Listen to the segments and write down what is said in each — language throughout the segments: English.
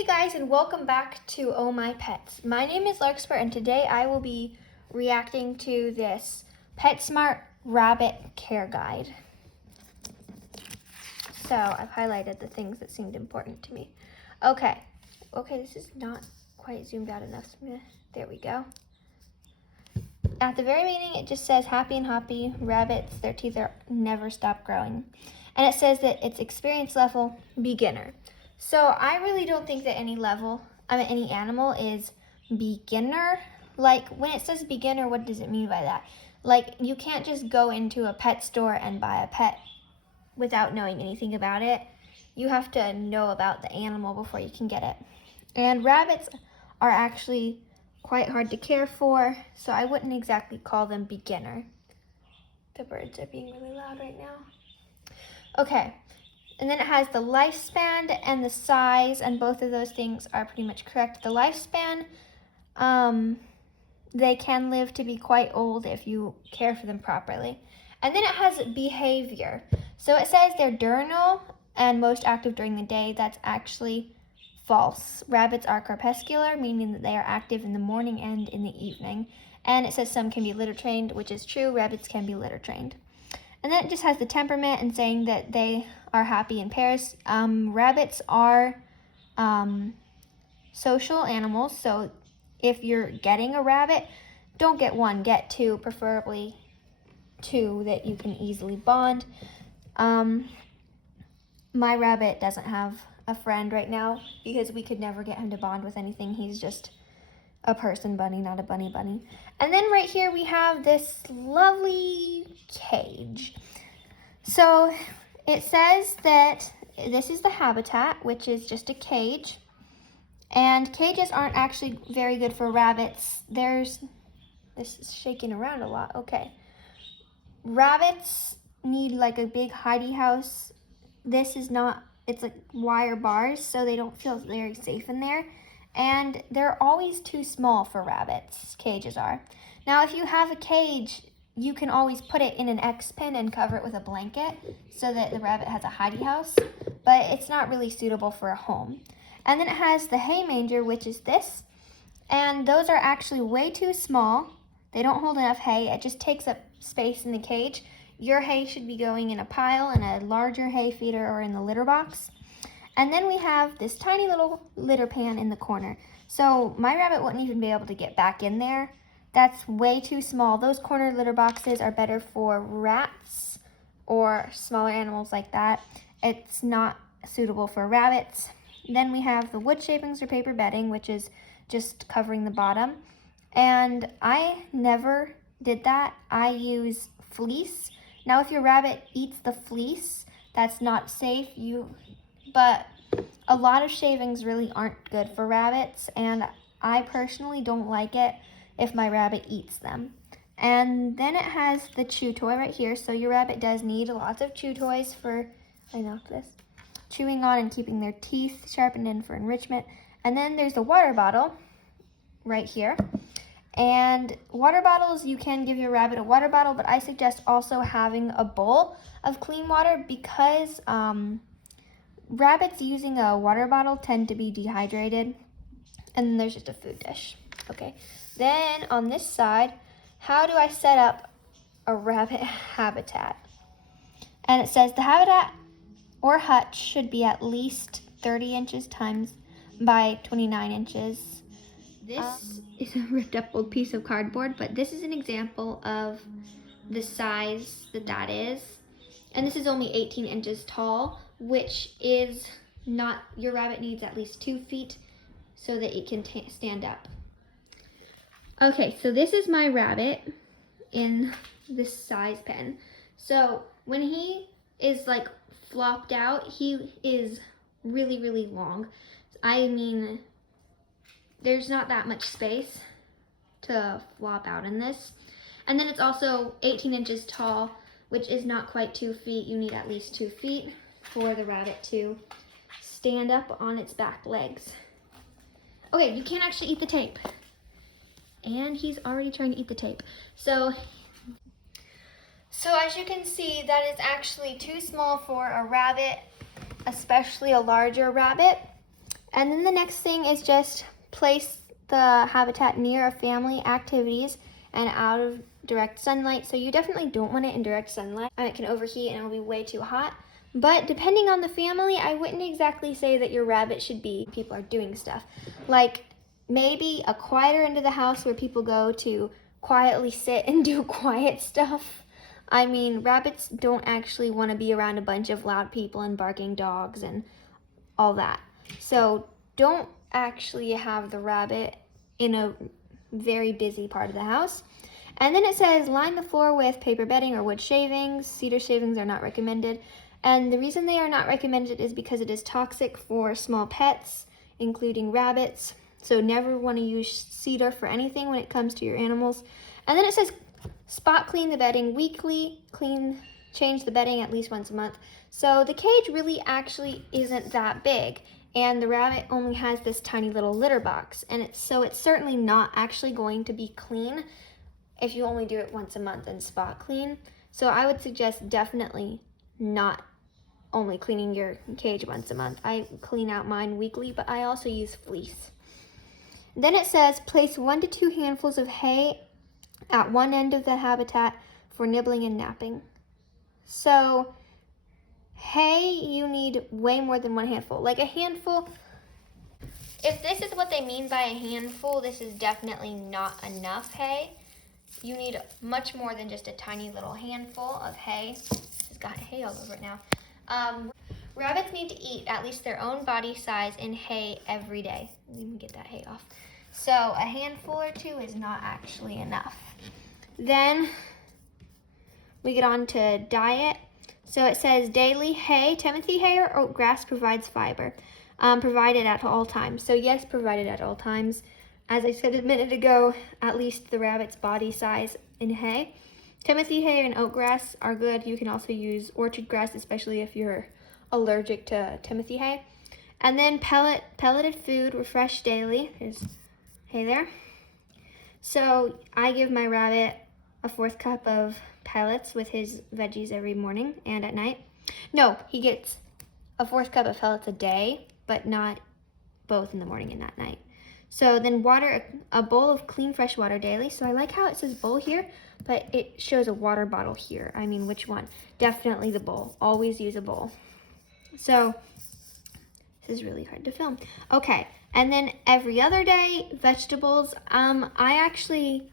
Hey guys, and welcome back to Oh My Pets. My name is Larkspur, and today I will be reacting to this Petsmart Rabbit Care Guide. So I've highlighted the things that seemed important to me. Okay, this is not quite zoomed out enough. There we go. At the very beginning, it just says happy and hoppy rabbits. Their teeth are never stop growing. And it says that it's experience level beginner. So I really don't think that any animal is beginner. Like when it says beginner, what does it mean by that? Like you can't just go into a pet store and buy a pet without knowing anything about it. You have to know about the animal before you can get it. And rabbits are actually quite hard to care for, so I wouldn't exactly call them beginner. The birds are being really loud right now. Okay, and then it has the lifespan and the size, and both of those things are pretty much correct. The lifespan, they can live to be quite old if you care for them properly. And then it has behavior. So it says they're diurnal and most active during the day. That's actually false. Rabbits are crepuscular, meaning that they are active in the morning and in the evening. And it says some can be litter trained, which is true. Rabbits can be litter trained. And then it just has the temperament and saying that they are happy in pairs. Rabbits are social animals, so if you're getting a rabbit, don't get one, get two, preferably two that you can easily bond. My rabbit doesn't have a friend right now because we could never get him to bond with anything. He's just a person bunny, not a bunny bunny. And then right here we have this lovely cage. So it says that this is the habitat, which is just a cage. And cages aren't actually very good for rabbits. This is shaking around a lot. Okay. Rabbits need like a big hidey house. This is not, it's like wire bars, so they don't feel very safe in there. And they're always too small for rabbits, cages are. Now, if you have a cage, you can always put it in an X-pin and cover it with a blanket so that the rabbit has a hidey house, but it's not really suitable for a home. And then it has the hay manger, which is this, and those are actually way too small. They don't hold enough hay. It just takes up space in the cage. Your hay should be going in a pile in a larger hay feeder or in the litter box. And then we have this tiny little litter pan in the corner. So my rabbit wouldn't even be able to get back in there. That's way too small. Those corner litter boxes are better for rats or smaller animals like that. It's not suitable for rabbits. Then we have the wood shavings or paper bedding, which is just covering the bottom. And I never did that. I use fleece. Now, if your rabbit eats the fleece, that's not safe. But a lot of shavings really aren't good for rabbits, and I personally don't like it if my rabbit eats them. And then it has the chew toy right here, so your rabbit does need lots of chew toys for, chewing on and keeping their teeth sharpened in for enrichment. And then there's the water bottle right here. And water bottles, you can give your rabbit a water bottle, but I suggest also having a bowl of clean water because rabbits using a water bottle tend to be dehydrated. And then there's just a food dish. Okay, then on this side, how do I set up a rabbit habitat? And it says the habitat or hutch should be at least 30 inches times by 29 inches. This is a ripped up old piece of cardboard, but this is an example of the size that is. And this is only 18 inches tall, which is not, your rabbit needs at least 2 feet so that it can stand up. Okay, so this is my rabbit in this size pen. So when he is like flopped out, he is really, really long. I mean, there's not that much space to flop out in this. And then it's also 18 inches tall, which is not quite 2 feet. You need at least 2 feet for the rabbit to stand up on its back legs. Okay, you can't actually eat the tape. And he's already trying to eat the tape. So as you can see, that is actually too small for a rabbit, especially a larger rabbit. And then the next thing is just place the habitat near a family activities and out of direct sunlight. So you definitely don't want it in direct sunlight. It can overheat and it'll be way too hot. But depending on the family, I wouldn't exactly say that your rabbit should be people are doing stuff. Like maybe a quieter end of the house where people go to quietly sit and do quiet stuff. I mean, rabbits don't actually want to be around a bunch of loud people and barking dogs and all that. So don't actually have the rabbit in a very busy part of the house. And then it says line the floor with paper bedding or wood shavings. Cedar shavings are not recommended. And the reason they are not recommended is because it is toxic for small pets, including rabbits. So never want to use cedar for anything when it comes to your animals. And then it says spot clean the bedding weekly, change the bedding at least once a month. So the cage really actually isn't that big, and the rabbit only has this tiny little litter box, and it's certainly not actually going to be clean if you only do it once a month and spot clean. So I would suggest definitely not only cleaning your cage once a month. I clean out mine weekly, but I also use fleece. Then it says place 1 to 2 handfuls of hay at one end of the habitat for nibbling and napping. So hay, you need way more than 1 handful. Like a handful, if this is what they mean by a handful, this is definitely not enough hay. You need much more than just a tiny little handful of hay. It's got hay all over it now. Rabbits need to eat at least their own body size in hay every day. Let me get that hay off. So a handful or 2 is not actually enough. Then we get on to diet. So it says daily hay, Timothy hay or oat grass provides fiber, provided at all times. So yes, provided at all times. As I said a minute ago, at least the rabbit's body size in hay. Timothy hay and oat grass are good. You can also use orchard grass, especially if you're allergic to Timothy hay. And then pelleted food, refreshed daily. There's hay there. So I give my rabbit a 4th cup of pellets with his veggies every morning and at night. No, he gets a 4th cup of pellets a day, but not both in the morning and at night. So then water, a bowl of clean fresh water daily. So I like how it says bowl here, but it shows a water bottle here. I mean, which one? Definitely the bowl. Always use a bowl. So this is really hard to film. Okay, and then every other day, vegetables. I actually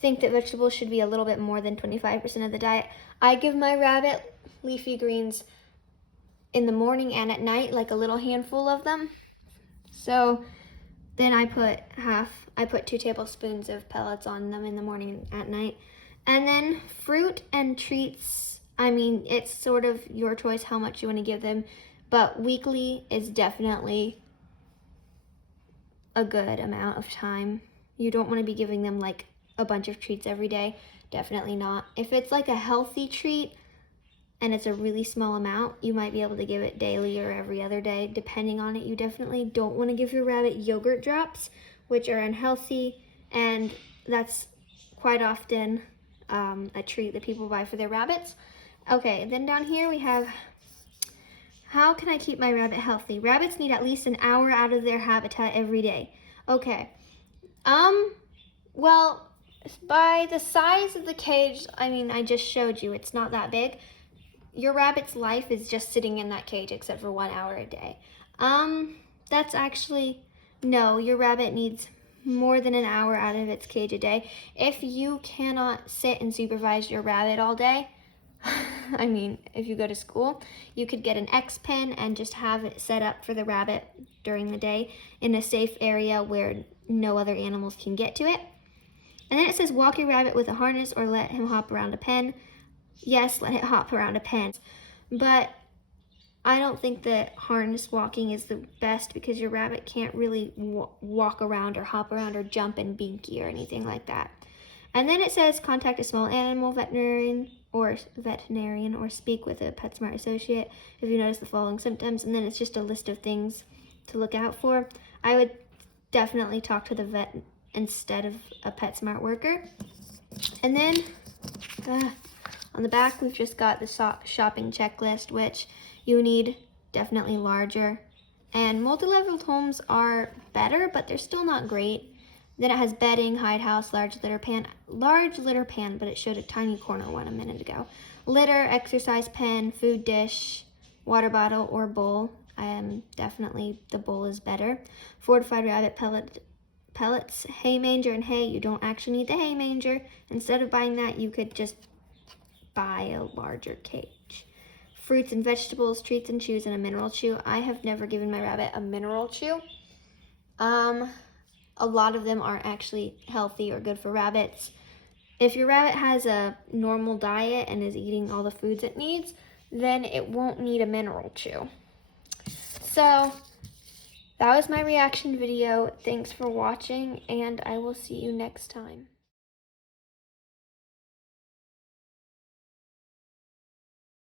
think that vegetables should be a little bit more than 25% of the diet. I give my rabbit leafy greens in the morning and at night, like a little handful of them. So then I put 2 tablespoons of pellets on them in the morning and at night. And then fruit and treats, I mean, it's sort of your choice how much you want to give them, but weekly is definitely a good amount of time. You don't want to be giving them like a bunch of treats every day. Definitely not. If it's like a healthy treat and it's a really small amount, you might be able to give it daily or every other day, depending on it. You definitely don't want to give your rabbit yogurt drops, which are unhealthy, and that's quite often a treat that people buy for their rabbits. Okay, then down here we have, how can I keep my rabbit healthy? Rabbits need at least an hour out of their habitat every day. Okay, well, by the size of the cage, I mean, I just showed you, it's not that big. Your rabbit's life is just sitting in that cage except for 1 hour a day. That's actually, no, your rabbit needs more than an hour out of its cage a day. If you cannot sit and supervise your rabbit all day, I mean, if you go to school, you could get an X pen and just have it set up for the rabbit during the day in a safe area where no other animals can get to it. And then it says walk your rabbit with a harness or let him hop around a pen. Yes, let it hop around a pen. But I don't think that harness walking is the best because your rabbit can't really walk around or hop around or jump and binky or anything like that. And then it says contact a small animal veterinarian or speak with a Petsmart associate if you notice the following symptoms. And then it's just a list of things to look out for. I would definitely talk to the vet instead of a Petsmart worker. And then on the back, we've just got the shopping checklist, which you need definitely larger And multi-leveled homes are better, but they're still not great. Then it has bedding, hide house, large litter pan, but it showed a tiny corner one a minute ago. Litter, exercise pen, food dish, water bottle, or bowl. Definitely the bowl is better. Fortified rabbit pellets, hay manger, and hay. You don't actually need the hay manger. Instead of buying that, you could just buy a larger cage. Fruits and vegetables, treats and chews, and a mineral chew. I have never given my rabbit a mineral chew. A lot of them aren't actually healthy or good for rabbits. If your rabbit has a normal diet and is eating all the foods it needs, then it won't need a mineral chew. So that was my reaction video. Thanks for watching, and I will see you next time.